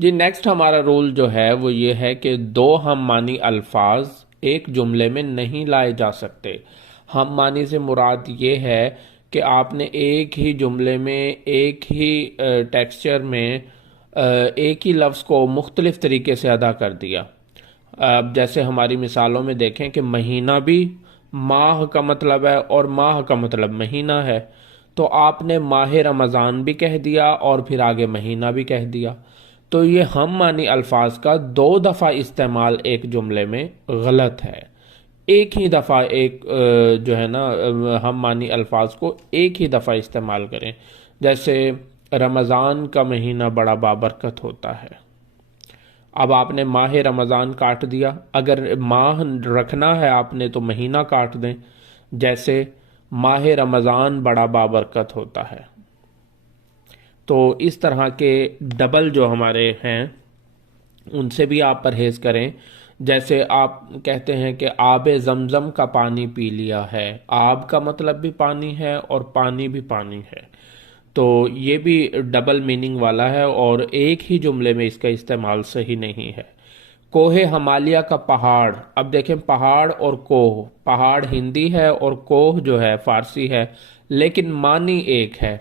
جی next ہمارا role جو ہے وہ یہ ہے کہ دو ہم معنی الفاظ ایک جملے میں نہیں لائے جا سکتے۔ ہم معنی سے مراد یہ ہے کہ آپ نے ایک ہی جملے میں ایک ہی ٹیکسچر میں ایک ہی لفظ کو مختلف طریقے سے ادا کر دیا۔ اب جیسے ہماری مثالوں میں دیکھیں کہ مہینہ بھی ماہ کا مطلب ہے اور ماہ کا مطلب مہینہ ہے، تو آپ نے ماہ رمضان بھی کہہ دیا اور پھر آگے مہینہ بھی کہہ دیا۔ تو یہ ہم معنی الفاظ کا دو دفعہ استعمال ایک جملے میں غلط ہے۔ ایک ہی دفعہ ایک جو ہے نا ہم معنی الفاظ کو ایک ہی دفعہ استعمال کریں، جیسے رمضان کا مہینہ بڑا بابرکت ہوتا ہے۔ اب آپ نے ماہ رمضان کاٹ دیا، اگر ماہ رکھنا ہے آپ نے تو مہینہ کاٹ دیں، جیسے ماہ رمضان بڑا بابرکت ہوتا ہے۔ تو اس طرح کے ڈبل جو ہمارے ہیں ان سے بھی آپ پرہیز کریں۔ جیسے آپ کہتے ہیں کہ آب زمزم کا پانی پی لیا ہے، آب کا مطلب بھی پانی ہے اور پانی بھی پانی ہے، تو یہ بھی ڈبل میننگ والا ہے اور ایک ہی جملے میں اس کا استعمال صحیح نہیں ہے۔ کوہ ہمالیہ کا پہاڑ، اب دیکھیں پہاڑ اور کوہ، پہاڑ ہندی ہے اور کوہ جو ہے فارسی ہے، لیکن معنی ایک ہے،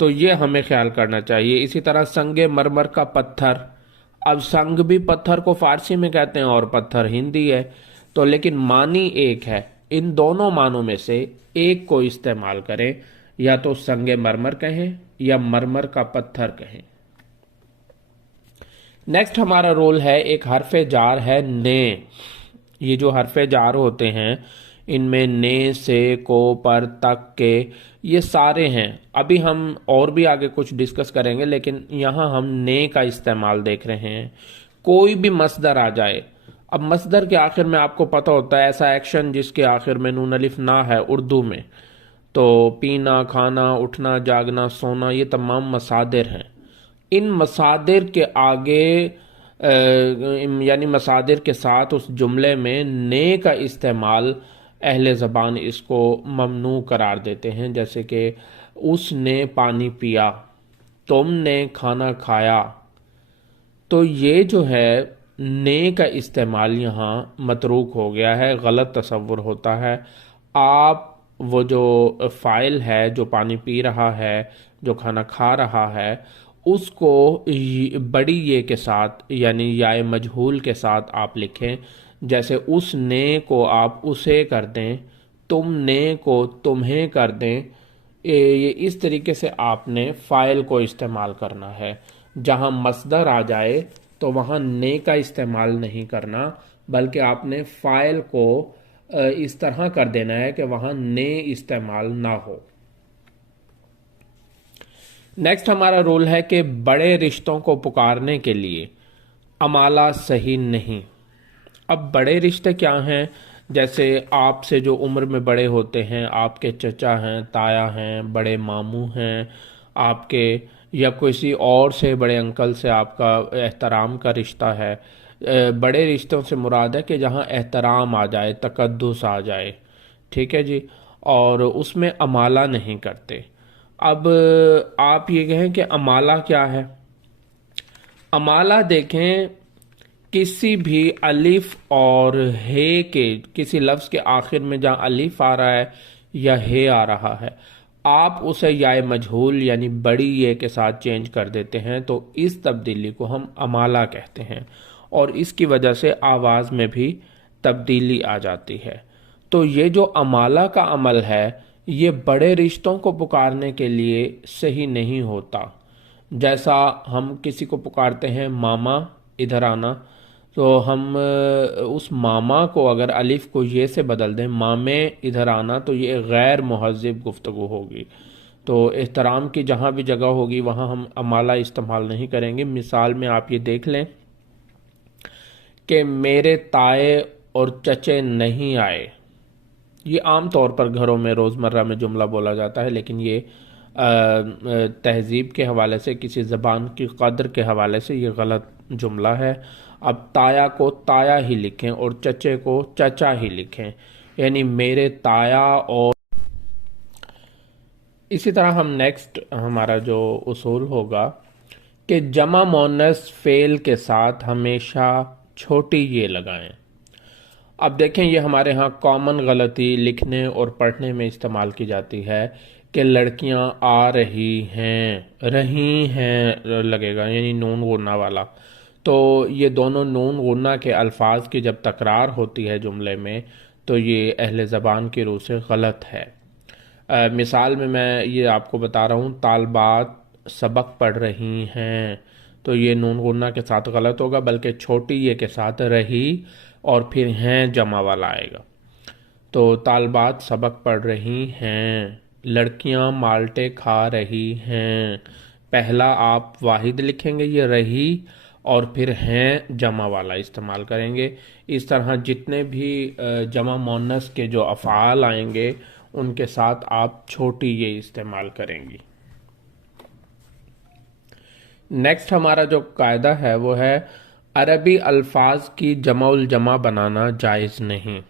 تو یہ ہمیں خیال کرنا چاہیے۔ اسی طرح سنگ مرمر کا پتھر، اب سنگ بھی پتھر کو فارسی میں کہتے ہیں اور پتھر ہندی ہے، تو لیکن معنی ایک ہے۔ ان دونوں معنوں میں سے ایک کو استعمال کریں، یا تو سنگ مرمر کہیں یا مرمر کا پتھر کہیں۔ نیکسٹ ہمارا رول ہے ایک حرف جار ہے نے۔ یہ جو حرف جار ہوتے ہیں ان میں نے، سے، کو، پر، تک، کے، یہ سارے ہیں۔ ابھی ہم اور بھی آگے کچھ ڈسکس کریں گے، لیکن یہاں ہم نے کا استعمال دیکھ رہے ہیں۔ کوئی بھی مصدر آ جائے، اب مصدر کے آخر میں آپ کو پتہ ہوتا ہے ایسا ایکشن جس کے آخر میں نون الف نہ ہے اردو میں، تو پینا، کھانا، اٹھنا، جاگنا، سونا، یہ تمام مصادر ہیں۔ ان مصادر کے آگے یعنی مصادر کے ساتھ اس جملے میں نے کا استعمال اہل زبان اس کو ممنوع قرار دیتے ہیں، جیسے کہ اس نے پانی پیا، تم نے کھانا کھایا۔ تو یہ جو ہے نے کا استعمال یہاں متروک ہو گیا ہے، غلط تصور ہوتا ہے۔ آپ وہ جو فاعل ہے جو پانی پی رہا ہے، جو کھانا کھا رہا ہے، اس کو بڑی یہ کے ساتھ یعنی یائے مجہول کے ساتھ آپ لکھیں، جیسے اس نے کو آپ اسے کر دیں، تم نے کو تمہیں کر دیں۔ یہ اس طریقے سے آپ نے فاعل کو استعمال کرنا ہے۔ جہاں مصدر آ جائے تو وہاں نے کا استعمال نہیں کرنا، بلکہ آپ نے فاعل کو اس طرح کر دینا ہے کہ وہاں نے استعمال نہ ہو۔ نیکسٹ ہمارا رول ہے کہ بڑے رشتوں کو پکارنے کے لیے امالہ صحیح نہیں۔ اب بڑے رشتے کیا ہیں؟ جیسے آپ سے جو عمر میں بڑے ہوتے ہیں، آپ کے چچا ہیں، تایا ہیں، بڑے ماموں ہیں آپ کے، یا کسی اور سے بڑے انکل سے آپ کا احترام کا رشتہ ہے۔ بڑے رشتوں سے مراد ہے کہ جہاں احترام آ جائے، تقدس آ جائے، ٹھیک ہے جی، اور اس میں امالہ نہیں کرتے۔ اب آپ یہ کہیں کہ امالہ کیا ہے؟ امالہ دیکھیں، کسی بھی الف اور ہے کے کسی لفظ کے آخر میں جہاں الف آ رہا ہے یا ہے آ رہا ہے، آپ اسے یائے مجہول یعنی بڑی یہ کے ساتھ چینج کر دیتے ہیں، تو اس تبدیلی کو ہم امالہ کہتے ہیں، اور اس کی وجہ سے آواز میں بھی تبدیلی آ جاتی ہے۔ تو یہ جو امالہ کا عمل ہے یہ بڑے رشتوں کو پکارنے کے لیے صحیح نہیں ہوتا۔ جیسا ہم کسی کو پکارتے ہیں ماما ادھر آنا، تو ہم اس ماما کو اگر الف کو یہ سے بدل دیں مامے ادھر آنا، تو یہ غیر مہذب گفتگو ہوگی۔ تو احترام کی جہاں بھی جگہ ہوگی وہاں ہم امالہ استعمال نہیں کریں گے۔ مثال میں آپ یہ دیکھ لیں کہ میرے تائے اور چچے نہیں آئے، یہ عام طور پر گھروں میں روزمرہ میں جملہ بولا جاتا ہے، لیکن یہ تہذیب کے حوالے سے، کسی زبان کی قدر کے حوالے سے یہ غلط جملہ ہے۔ اب تایا کو تایا ہی لکھیں اور چچے کو چچا ہی لکھیں، یعنی میرے تایا۔ اور اسی طرح ہم نیکسٹ ہمارا جو اصول ہوگا کہ جمع مونس فعل کے ساتھ ہمیشہ چھوٹی یہ لگائیں۔ اب دیکھیں یہ ہمارے ہاں کامن غلطی لکھنے اور پڑھنے میں استعمال کی جاتی ہے کہ لڑکیاں آ رہی ہیں، رہی ہیں لگے گا، یعنی نون غنہ والا۔ تو یہ دونوں نون غنہ کے الفاظ کی جب تکرار ہوتی ہے جملے میں تو یہ اہل زبان کی روح سے غلط ہے۔ مثال میں یہ آپ کو بتا رہا ہوں، طالبات سبق پڑھ رہی ہیں، تو یہ نون غنہ کے ساتھ غلط ہوگا، بلکہ چھوٹی یہ کے ساتھ رہی اور پھر ہیں جمع والا آئے گا۔ تو طالبات سبق پڑھ رہی ہیں، لڑکیاں مالٹے کھا رہی ہیں۔ پہلا آپ واحد لکھیں گے یہ رہی، اور پھر ہیں جمع والا استعمال کریں گے۔ اس طرح جتنے بھی جمع مونس کے جو افعال آئیں گے ان کے ساتھ آپ چھوٹی یہ استعمال کریں گی۔ نیکسٹ ہمارا جو قاعدہ ہے وہ ہے عربی الفاظ کی جمع الجمع بنانا جائز نہیں۔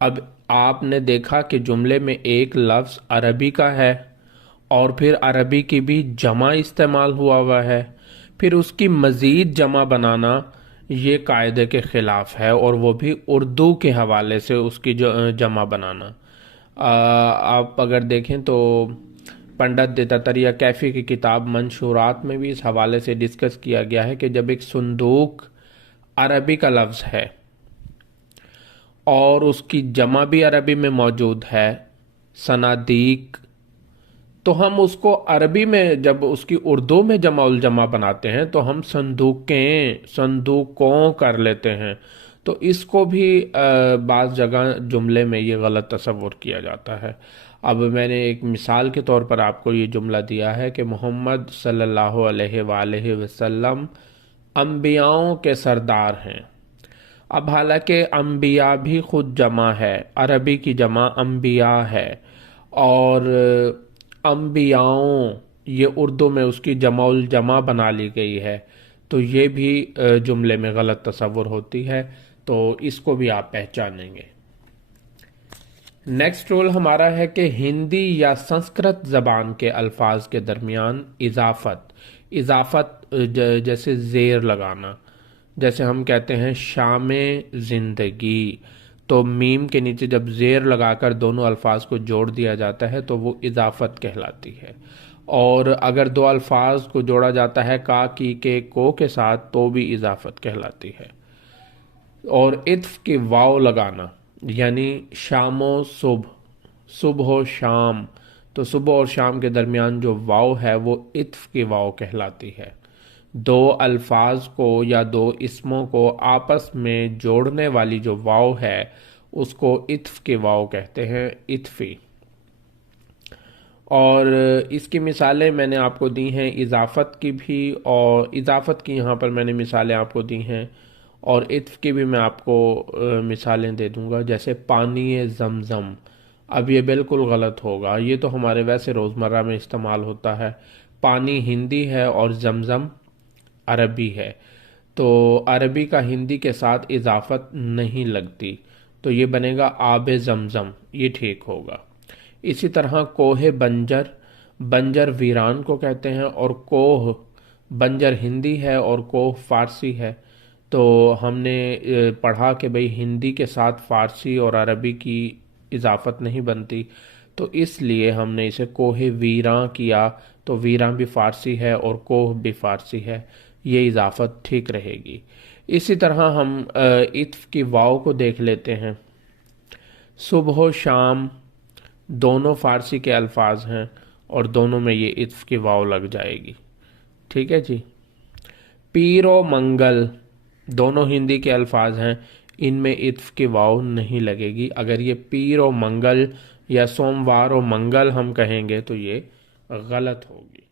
اب آپ نے دیکھا کہ جملے میں ایک لفظ عربی کا ہے اور پھر عربی کی بھی جمع استعمال ہوا ہے، پھر اس کی مزید جمع بنانا یہ قاعدے کے خلاف ہے، اور وہ بھی اردو کے حوالے سے اس کی جمع بنانا۔ آپ اگر دیکھیں تو پنڈت دتاتریہ کیفی کی کتاب منشورات میں بھی اس حوالے سے ڈسکس کیا گیا ہے کہ جب ایک صندوق عربی کا لفظ ہے اور اس کی جمع بھی عربی میں موجود ہے صنادیق، تو ہم اس کو عربی میں جب اس کی اردو میں جمع الجمع بناتے ہیں تو ہم صندوقوں کر لیتے ہیں۔ تو اس کو بھی بعض جگہ جملے میں یہ غلط تصور کیا جاتا ہے۔ اب میں نے ایک مثال کے طور پر آپ کو یہ جملہ دیا ہے کہ محمد صلی اللہ علیہ وآلہ وسلم انبیاؤں کے سردار ہیں۔ اب حالانکہ انبیاء بھی خود جمع ہے، عربی کی جمع انبیاء ہے، اور انبیاؤں یہ اردو میں اس کی جمع الجمع بنا لی گئی ہے، تو یہ بھی جملے میں غلط تصور ہوتی ہے، تو اس کو بھی آپ پہچانیں گے۔ نیکسٹ رول ہمارا ہے کہ ہندی یا سنسکرت زبان کے الفاظ کے درمیان اضافت جیسے زیر لگانا، جیسے ہم کہتے ہیں شام زندگی، تو میم کے نیچے جب زیر لگا کر دونوں الفاظ کو جوڑ دیا جاتا ہے تو وہ اضافت کہلاتی ہے۔ اور اگر دو الفاظ کو جوڑا جاتا ہے کا کی کے کو کے ساتھ تو بھی اضافت کہلاتی ہے۔ اور عطف کی واو لگانا، یعنی شام و صبح، صبح و شام، تو صبح اور شام کے درمیان جو واو ہے وہ عطف کی واو کہلاتی ہے۔ دو الفاظ کو یا دو اسموں کو آپس میں جوڑنے والی جو واو ہے اس کو عطف کی واو کہتے ہیں، عطفی۔ اور اس کی مثالیں میں نے آپ کو دی ہیں اضافت کی بھی، اور اضافت کی یہاں پر میں نے مثالیں آپ کو دی ہیں، اور عطف کی بھی میں آپ کو مثالیں دے دوں گا، جیسے پانی زمزم۔ اب یہ بالکل غلط ہوگا، یہ تو ہمارے ویسے روزمرہ میں استعمال ہوتا ہے۔ پانی ہندی ہے اور زمزم عربی ہے، تو عربی کا ہندی کے ساتھ اضافت نہیں لگتی، تو یہ بنے گا آب زمزم، یہ ٹھیک ہوگا۔ اسی طرح کوہ بنجر ویران کو کہتے ہیں، اور کوہ بنجر ہندی ہے اور کوہ فارسی ہے، تو ہم نے پڑھا کہ بھئی ہندی کے ساتھ فارسی اور عربی کی اضافت نہیں بنتی، تو اس لیے ہم نے اسے کوہ ویراں کیا، تو ویراں بھی فارسی ہے اور کوہ بھی فارسی ہے، یہ اضافت ٹھیک رہے گی۔ اسی طرح ہم عطف کی واو کو دیکھ لیتے ہیں۔ صبح و شام دونوں فارسی کے الفاظ ہیں اور دونوں میں یہ عطف کی واو لگ جائے گی، ٹھیک ہے جی۔ پیر و منگل دونوں ہندی کے الفاظ ہیں، ان میں عطف کی واو نہیں لگے گی۔ اگر یہ پیر و منگل یا سوموار و منگل ہم کہیں گے تو یہ غلط ہوگی۔